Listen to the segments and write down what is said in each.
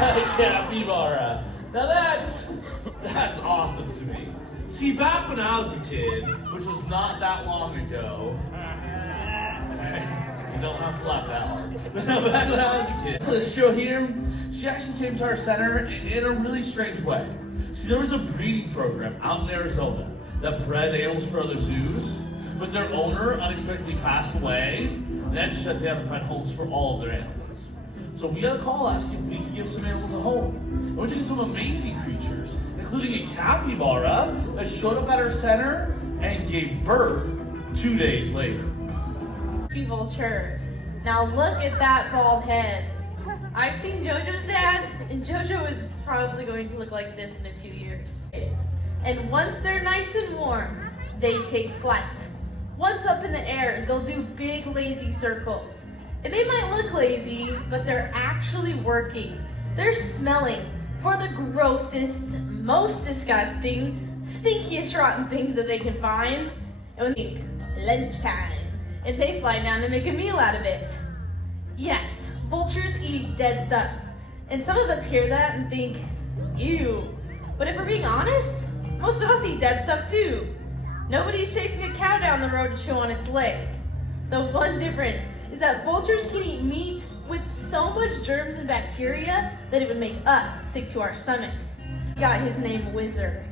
Capybara. Now that's awesome to me. See, back when I was a kid, which was not that long ago, you don't have to laugh that hard. But no, back when I was a kid, this girl here, she actually came to our center in a really strange way. See, there was a breeding program out in Arizona that bred animals for other zoos, but their owner unexpectedly passed away and then shut down to find homes for all of their animals. So we got a call asking if we could give some animals a home. And we're taking some amazing creatures, including a capybara that showed up at our center and gave birth 2 days later. Vulture. Now look at that bald head. I've seen JoJo's dad, and JoJo is probably going to look like this in a few years. And once they're nice and warm, they take flight. Once up in the air, they'll do big lazy circles. And they might look lazy, but they're actually working. They're smelling for the grossest, most disgusting, stinkiest rotten things that they can find. And when they think, lunchtime, and they fly down and make a meal out of it. Yes, vultures eat dead stuff. And some of us hear that and think, ew. But if we're being honest, most of us eat dead stuff too. Nobody's chasing a cow down the road to chew on its leg. The one difference is that vultures can eat meat with so much germs and bacteria that it would make us sick to our stomachs. He got his name Wizard.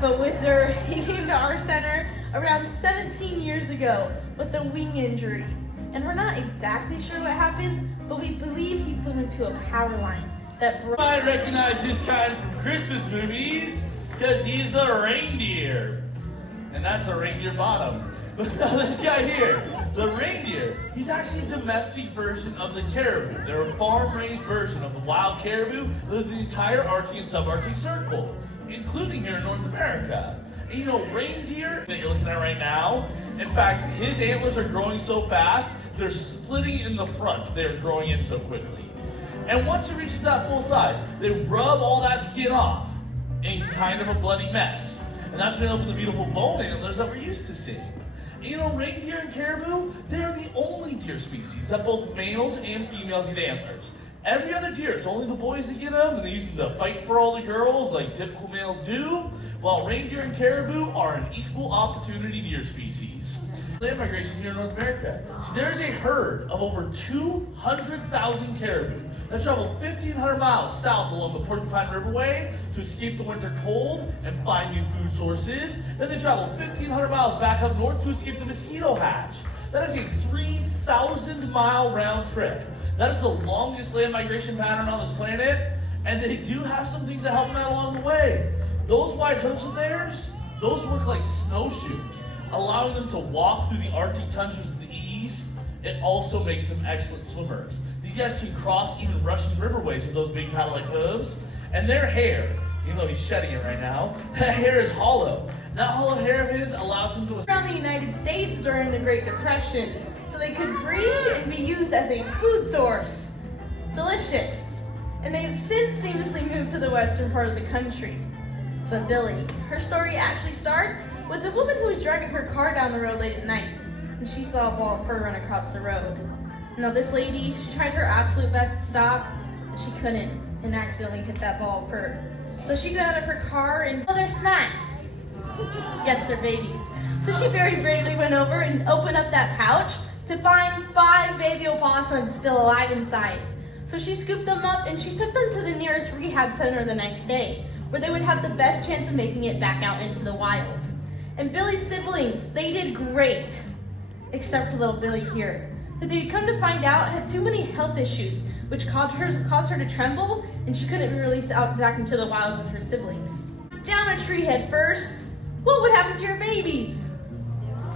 But Wizard, he came to our center around 17 years ago with a wing injury. And we're not exactly sure what happened, but we believe he flew into a power line that broke. You might recognize his kind from Christmas movies, because he's the reindeer. And that's a reindeer bottom. But now this guy here, the reindeer, he's actually a domestic version of the caribou. They're a farm-raised version of the wild caribou that lives in the entire Arctic and subarctic circle, including here in North America. And you know, reindeer that you're looking at right now, in fact, his antlers are growing so fast, they're splitting in the front. They're growing in so quickly. And once it reaches that full size, they rub all that skin off in kind of a bloody mess. And that's when they open the beautiful bone antlers that we're used to seeing. And you know, reindeer and caribou, they are the only deer species that both males and females eat antlers. Every other deer, it's only the boys that get them, and they use them to fight for all the girls like typical males do, while reindeer and caribou are an equal opportunity deer species. Land migration here in North America. So there's a herd of over 200,000 caribou that travel 1,500 miles south along the Porcupine Riverway to escape the winter cold and find new food sources. Then they travel 1,500 miles back up north to escape the mosquito hatch. That is a 3,000-mile round trip. That's the longest land migration pattern on this planet, and they do have some things that help them out along the way. Those wide hooves of theirs, those work like snowshoes, allowing them to walk through the Arctic tundras with ease. It also makes them excellent swimmers. These guys can cross even rushing riverways with those big paddle-like hooves, and their hair, even though he's shedding it right now, that hair is hollow. That hollow hair of his allows him to around the United States during the Great Depression, so they could breed and be used as a food source. Delicious. And they have since seamlessly moved to the western part of the country. But Billy, her story actually starts with a woman who was driving her car down the road late at night, and she saw a ball of fur run across the road. Now this lady, she tried her absolute best to stop, but she couldn't, and accidentally hit that ball of fur. So she got out of her car and their snacks. Yes, they're babies. So she very bravely went over and opened up that pouch to find 5 baby opossums still alive inside. So she scooped them up and she took them to the nearest rehab center the next day, where they would have the best chance of making it back out into the wild. And Billy's siblings, they did great, except for little Billy here, who they'd come to find out had too many health issues, which caused her to tremble, and she couldn't be released out back into the wild with her siblings. Down a tree head first, what would happen to your babies?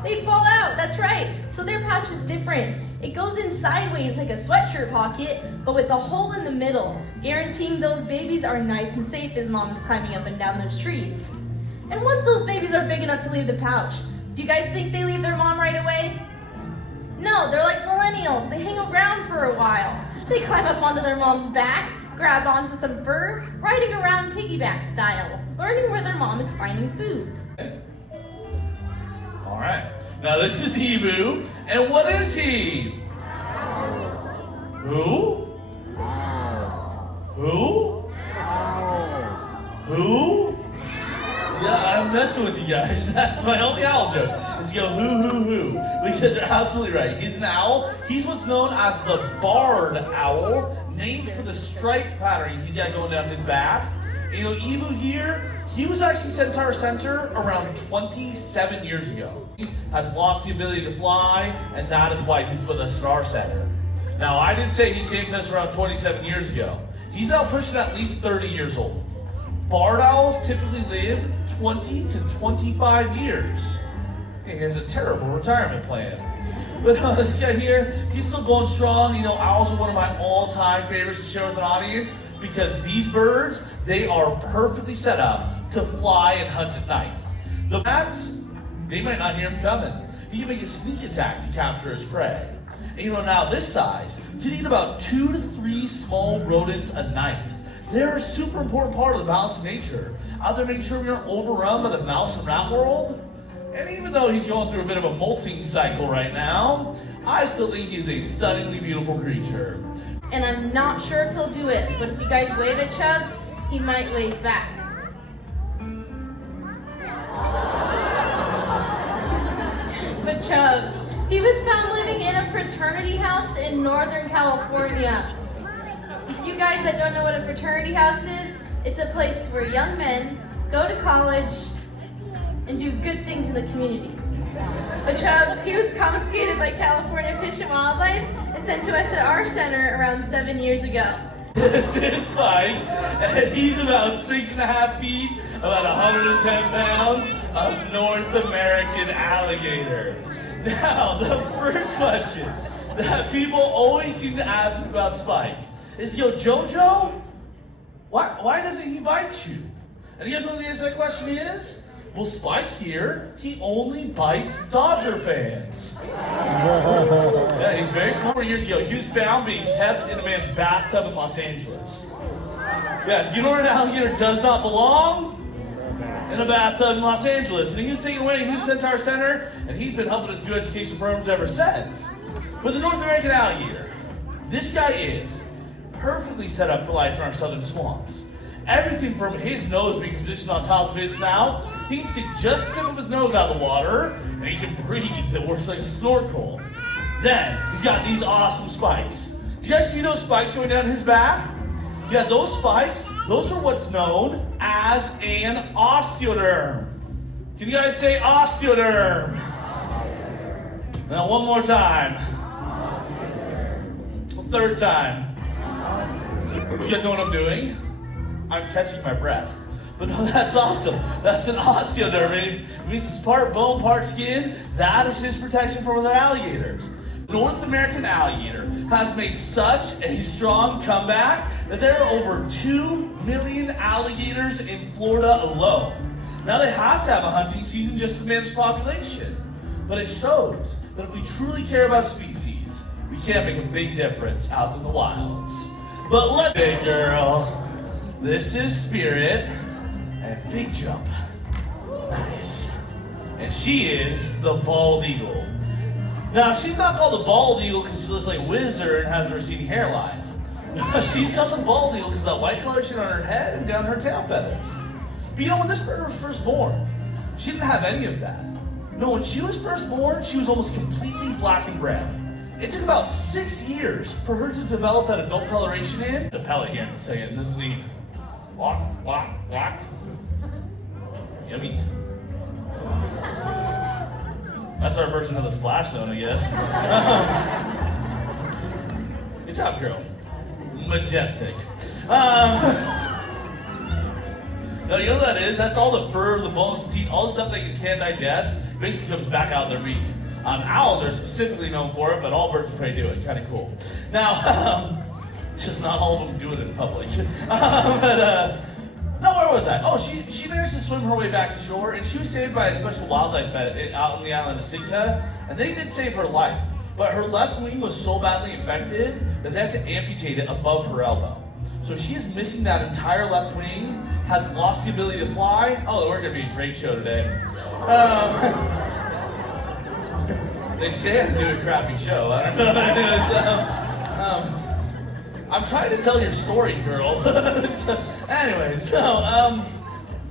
They'd fall out, that's right. So their pouch is different. It goes in sideways like a sweatshirt pocket, but with a hole in the middle, guaranteeing those babies are nice and safe as mom is climbing up and down those trees. And once those babies are big enough to leave the pouch, do you guys think they leave their mom right away? No, they're like millennials. They hang around for a while. They climb up onto their mom's back, grab onto some fur, riding around piggyback style, learning where their mom is finding food. All right. Now this is Hebrew, and what is he? Who? Who? messing with you guys. That's my only owl joke, is to go hoo. Because you're absolutely right. He's an owl. He's what's known as the barred owl, named for the stripe pattern he's got going down his back. You know, Ebu here, he was actually sent to our center around 27 years ago. He has lost the ability to fly, and that is why he's with us at our center. Now, I did say he came to us around 27 years ago. He's now pushing at least 30 years old. Barred owls typically live 20 to 25 years. He has a terrible retirement plan. But this guy here, he's still going strong. You know, owls are one of my all-time favorites to share with an audience because these birds, they are perfectly set up to fly and hunt at night. The bats, they might not hear him coming. He can make a sneak attack to capture his prey. And you know, now this size can eat about 2 to 3 small rodents a night. They're a super important part of the balance of nature. Out there making sure we aren't overrun by the mouse and rat world. And even though he's going through a bit of a molting cycle right now, I still think he's a stunningly beautiful creature. And I'm not sure if he'll do it, but if you guys wave at Chubbs, he might wave back. But Chubbs, he was found living in a fraternity house in Northern California. You guys that don't know what a fraternity house is, it's a place where young men go to college and do good things in the community. But Chubbs, he was confiscated by California Fish and Wildlife and sent to us at our center around 7 years ago. This is Spike, and he's about 6.5 feet, about 110 pounds, a North American alligator. Now, the first question that people always seem to ask about Spike is, yo, Jojo, why doesn't he bite you? And you guys know what the answer to that question is? Well, Spike here, he only bites Dodger fans. Yeah, he's very smart. 4 years ago, he was found being kept in a man's bathtub in Los Angeles. Yeah, do you know where an alligator does not belong? In a bathtub in Los Angeles. And he was taken away, he was sent to our center, and he's been helping us do education programs ever since. With the North American alligator, this guy is perfectly set up for life in our southern swamps. Everything from his nose being positioned on top of his snout, he can stick just the tip of his nose out of the water, and he can breathe that works like a snorkel. Then, he's got these awesome spikes. Do you guys see those spikes going down his back? Yeah, those spikes, those are what's known as an osteoderm. Can you guys say osteoderm? Now one more time. Third time. You guys know what I'm doing? I'm catching my breath. But no, that's awesome. That's an osteoderm. It means it's part bone, part skin. That is his protection from other alligators. North American alligator has made such a strong comeback that there are over 2 million alligators in Florida alone. Now they have to have a hunting season just to manage population. But it shows that if we truly care about species, we can make a big difference out in the wilds. But let's big girl. This is Spirit, and big jump. Nice. And she is the bald eagle. Now, she's not called a bald eagle because she looks like a wizard and has a receding hairline. No, she's called a bald eagle because that white color shit on her head and down her tail feathers. But you know, when this bird was first born, she didn't have any of that. No, when she was first born, she was almost completely black and brown. It took about 6 years for her to develop that adult coloration in. The pellet here in a second. This is the walk. Yummy. That's our version of the splash zone, I guess. Good job, girl. Majestic. No, you know what that is? That's all the fur, the bones, the teeth, all the stuff that you can't digest, basically comes back out of their beak. Owls are specifically known for it, but all birds of prey do it. Kind of cool. Now, just not all of them do it in public. No, where was I? Oh, she managed to swim her way back to shore, and she was saved by a special wildlife vet out on the island of Sitka, and they did save her life. But her left wing was so badly infected that they had to amputate it above her elbow. So she is missing that entire left wing, has lost the ability to fly. Oh, we're going to be a great show today. They say I do a crappy show. I don't know. I'm trying to tell your story, girl. Anyways,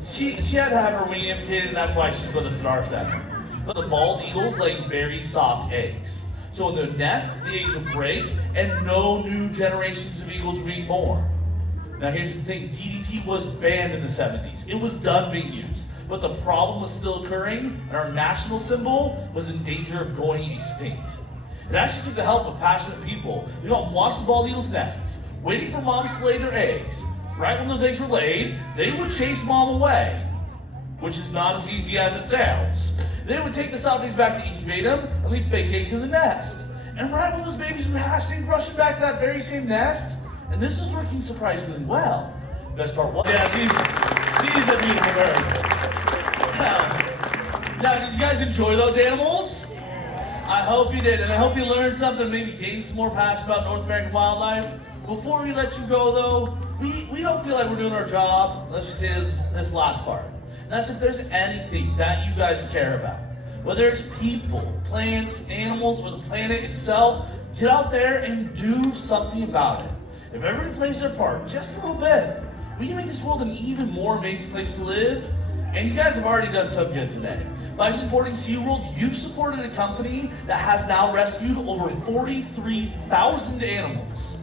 she had to have her wing amputated, and that's why she's with us at our center. But the bald eagles lay very soft eggs. So in the nest, the eggs would break, and no new generations of eagles would be born. Now here's the thing, DDT was banned in the 70s. It was done being used, but the problem was still occurring, and our national symbol was in danger of going extinct. It actually took the help of passionate people. You know, watch the bald eagles' nests, waiting for moms to lay their eggs. Right when those eggs were laid, they would chase mom away, which is not as easy as it sounds. They would take the soft eggs back to incubate them and leave fake eggs in the nest. And right when those babies were hatching, rushing back to that very same nest, and this was working surprisingly well. Best part was, yeah, she's a beautiful bird. Now, did you guys enjoy those animals? I hope you did, and I hope you learned something, maybe gained some more passion about North American wildlife. Before we let you go, though, we don't feel like we're doing our job. Let's just say this last part. And that's if there's anything that you guys care about. Whether it's people, plants, animals, or the planet itself, get out there and do something about it. If everybody plays their part, just a little bit, we can make this world an even more amazing place to live. And you guys have already done some good today. By supporting SeaWorld, you've supported a company that has now rescued over 43,000 animals.